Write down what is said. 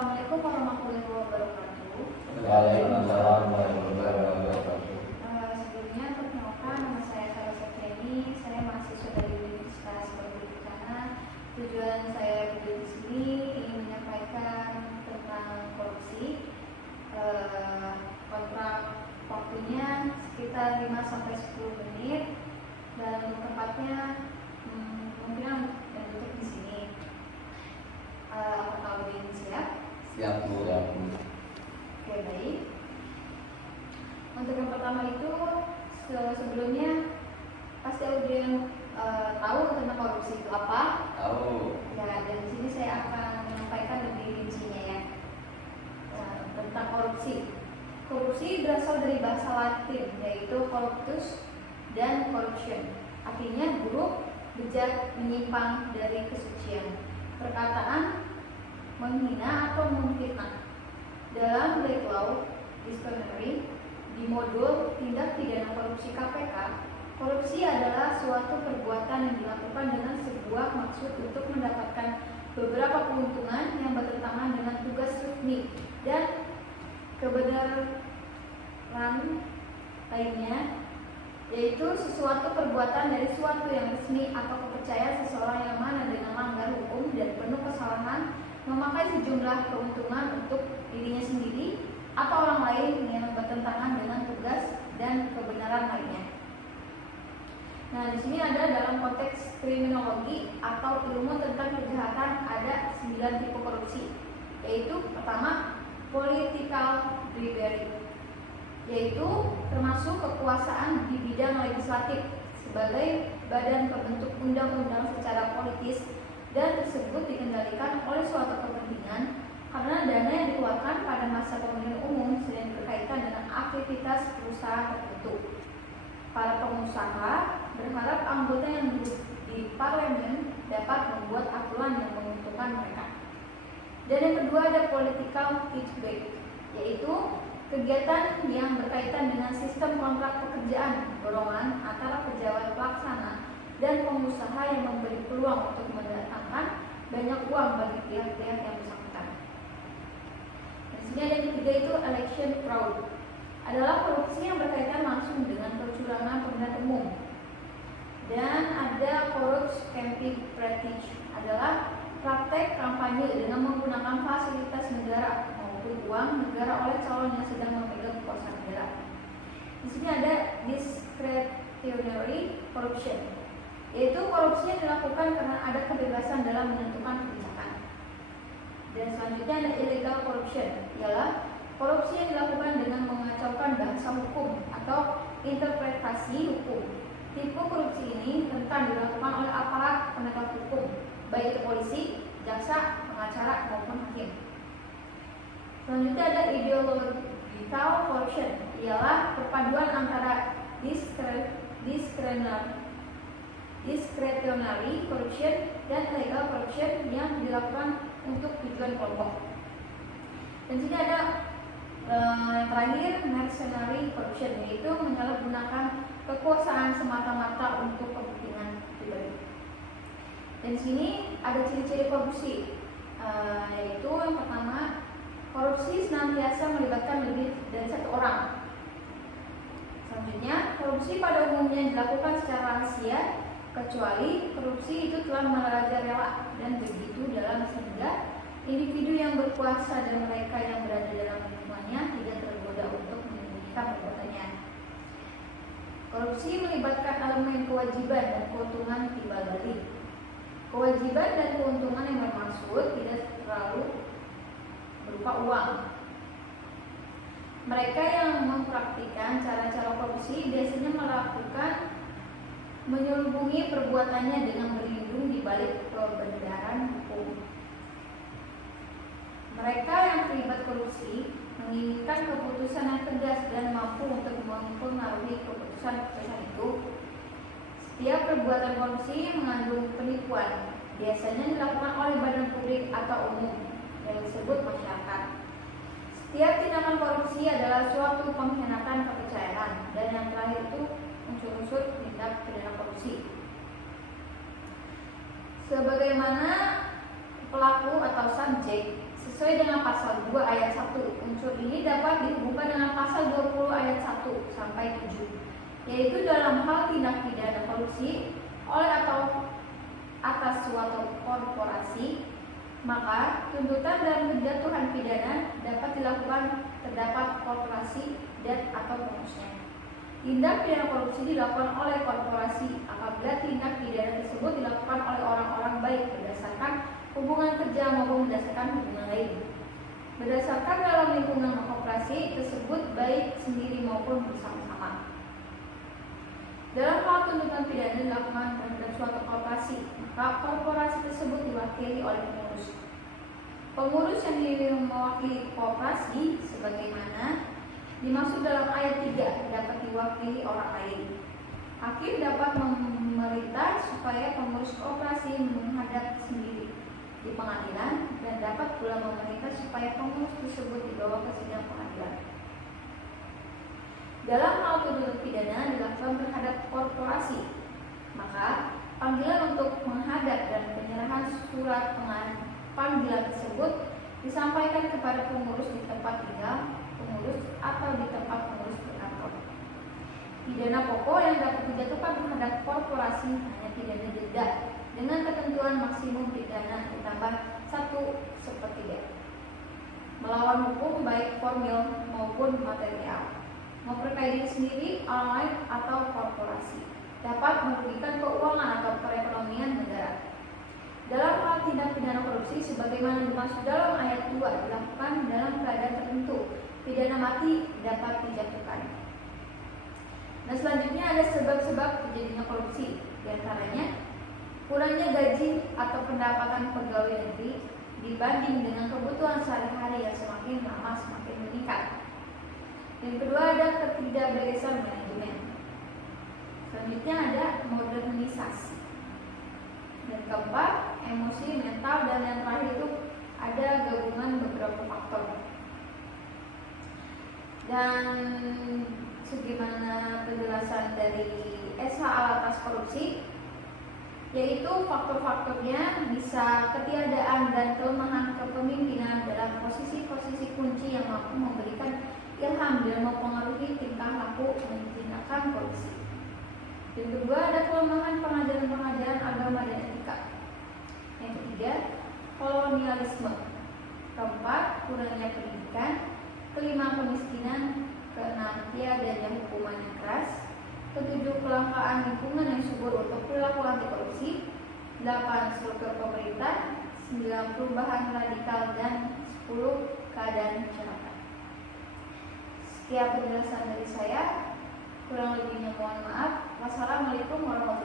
Assalamualaikum warahmatullahi wabarakatuh. Waalaikumsalam warahmatullahi wabarakatuh. Sebelumnya perkenalkan, nama saya Sarah Septiani. Saya mahasiswa dari Universitas Pendidikan. Tujuan saya berdiri di sini ingin menyampaikan tentang korupsi. Kontrak waktunya sekitar 5-10 menit dan tempatnya kemungkinan dan tutup di sini. Apakah Udin siap? Siap, Bu. Oke, baik. Untuk yang pertama itu sebelumnya pasti Udin tahu tentang korupsi itu apa? Tahu. Ya, dan di sini saya akan menyampaikan lebih rincinya ya. Tentang korupsi. Korupsi berasal dari bahasa Latin yaitu corruptus dan corruption. Artinya buruk, bejat, menyimpang dari kesucian. Perkataan menghina atau memfitnah. Dalam Black Law Dictionary di modul tindak pidana korupsi KPK, korupsi adalah suatu perbuatan yang dilakukan dengan sebuah maksud untuk mendapatkan beberapa keuntungan yang bertentangan dengan tugas resmi dan kebenaran lainnya, yaitu sesuatu perbuatan dari suatu yang resmi atau kepercayaan seseorang yang mana dengan langgar hukum dan penuh kesalahan memakai sejumlah keuntungan untuk dirinya sendiri atau orang lain yang bertentangan dengan tugas dan kebenaran lainnya. Nah, di sini ada dalam konteks kriminologi atau ilmu tentang kejahatan ada 9 tipe korupsi, yaitu pertama political bribery, yaitu termasuk kekuasaan di bidang legislatif sebagai badan pembentuk undang-undang secara politis dan tersebut dikendalikan oleh suatu kepentingan karena dana yang dikeluarkan pada masa pemilihan umum sering berkaitan dengan aktivitas perusahaan tertentu. Para pengusaha berharap anggota yang duduk di parlemen dapat membuat aturan yang menguntungkan mereka. Dan yang kedua ada political kickback, yaitu kegiatan yang berkaitan dengan sistem kontrak pekerjaan dorongan antara pejabat pelaksana dan pengusaha yang memberi peluang untuk mendatangkan banyak uang bagi pihak-pihak yang bersangkutan. Di sini ada yang ketiga itu election fraud, adalah korupsi yang berkaitan langsung dengan kecurangan pemilihan umum. Dan ada corrupt campaign practice, adalah praktek kampanye dengan menggunakan fasilitas negara maupun uang negara oleh calon yang sedang memegang kekuasaan negara. Di sini ada discretionary corruption, yaitu korupsi yang dilakukan karena ada kebebasan dalam menentukan kebijakan. Dan selanjutnya ada illegal corruption, ialah korupsi yang dilakukan dengan mengacaukan bahasa hukum atau interpretasi hukum. Tipe korupsi ini rentan dilakukan oleh aparat penegak hukum, baik itu polisi, jaksa, pengacara maupun hakim. Selanjutnya ada ideological corruption, ialah perpaduan antara discretionary corruption dan legal corruption yang dilakukan untuk tujuan kelompok. Dan sini ada yang terakhir mercenary corruption, yaitu menyalahgunakan kekuasaan semata-mata untuk kepentingan pribadi. Dan sini ada ciri-ciri korupsi, yaitu yang pertama, korupsi senantiasa melibatkan lebih dari satu orang. Selanjutnya, korupsi pada umumnya dilakukan secara rahasia, kecuali korupsi itu telah merajalela dan begitu dalam sehingga individu yang berkuasa dan mereka yang berada dalam lingkungannya tidak tergoda untuk menyembunyikan perbuatannya. Korupsi melibatkan elemen kewajiban dan keuntungan timbal balik. Kewajiban dan keuntungan yang bermaksud tidak selalu berupa uang. Mereka yang mempraktikkan cara-cara korupsi biasanya melakukan menyelubungi perbuatannya dengan berlindung di balik kebenaran hukum. Mereka yang terlibat korupsi menginginkan keputusan yang tegas dan mampu untuk mempengaruhi keputusan itu. Setiap perbuatan korupsi mengandung penipuan, biasanya dilakukan oleh badan publik atau umum yang disebut masyarakat. Setiap tindakan korupsi adalah suatu pengkhianatan kepercayaan, dan yang terakhir itu unsur-unsur tindak pidana korupsi. Sebagaimana pelaku atau subjek sesuai dengan pasal 2 ayat 1. Unsur ini dapat dihubungkan dengan pasal 20 ayat 1 sampai 7, yaitu dalam hal tindak pidana korupsi oleh atau atas suatu korporasi, maka tuntutan dan penjatuhan pidana dapat dilakukan terdapat korporasi dan atau pengurusnya. Tindak pidana korupsi dilakukan oleh korporasi apabila tindak pidana tersebut dilakukan oleh orang-orang baik berdasarkan hubungan kerja maupun berdasarkan hubungan lain. Berdasarkan dalam lingkungan korporasi tersebut baik sendiri maupun bersama-sama. Dalam hal tuntutan pidana dilakukan terhadap suatu korporasi, maka korporasi tersebut diwakili oleh pengurus. Pengurus yang mewakili korporasi sebagaimana dimaksud dalam ayat 3 dapat diwakili orang lain. Hakim dapat memerintah supaya pengurus korporasi menghadap sendiri di pengadilan dan dapat pula memerintah supaya pengurus tersebut dibawa ke sidang pengadilan. Dalam hal tuntutan pidana dilakukan terhadap korporasi, maka panggilan untuk menghadap dan penyerahan surat panggilan tersebut disampaikan kepada pengurus di tempat tinggal pengurus atau di tempat pengurus berkantor. Pidana pokok yang dapat dijatuhkan terhadap korporasi hanya pidana denda dengan ketentuan maksimum pidana ditambah 1/3 melawan hukum baik formil maupun material, memperkaya diri sendiri, orang lain atau korporasi, dapat merugikan keuangan atau perekonomian negara. Dalam hal tindak pidana korupsi sebagaimana dimaksud dalam ayat 2 dilakukan dalam keadaan tertentu, pidana mati dapat dijatuhkan. Nah, selanjutnya ada sebab-sebab terjadinya korupsi, diantaranya kurangnya gaji atau pendapatan pegawai negeri dibanding dengan kebutuhan sehari-hari yang semakin lama semakin meningkat. Yang kedua ada ketidakberesan manajemen. Selanjutnya ada modernisasi. Dan keempat, emosi, mental, dan yang terakhir itu ada gabungan beberapa faktor. Dan sebagaimana penjelasan dari SHA atas korupsi, yaitu faktor-faktornya bisa ketiadaan dan kelemahan kepemimpinan dalam posisi-posisi kunci yang mampu memberikan ilham dan mempengaruhi tingkah laku tindakan korupsi. Yang kedua ada kelemahan pengajaran-pengajaran agama dan etika. Yang ketiga, kolonialisme. Keempat, kurangnya pendidikan. Kelima, kemiskinan. Keenam, tiadanya hukuman yang keras. Ketujuh, kelangkaan lingkungan yang subur untuk perilaku anti korupsi. 8, struktur pemerintah. 9, perubahan radikal. Dan 10, keadaan masyarakat. Sekian penjelasan dari saya. Kurang lebihnya mohon maaf. Wassalamualaikum warahmatullahi wabarakatuh.